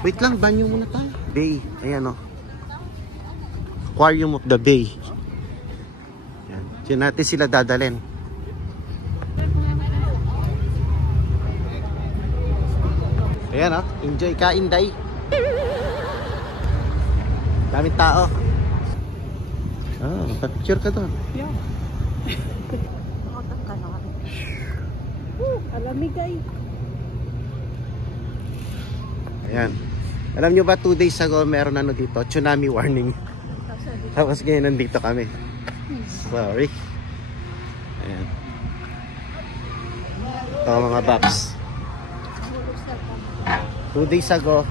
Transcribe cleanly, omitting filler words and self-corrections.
Wait lang, banyo muna tayo. Bay. Ayan o. Aquarium of the Bay. Ayan. Diyan natin sila dadalhin. Ayan o. Enjoy ka, Inday. Daming tao. Pa-picture ka doon. Yeah. Alamig ay. Ayan. Alam nyo ba 2 days ago meron ano dito? Tsunami warning. Tapos ngayon nandito kami. Sorry. Ayan. Ito mga babs. 2 days ago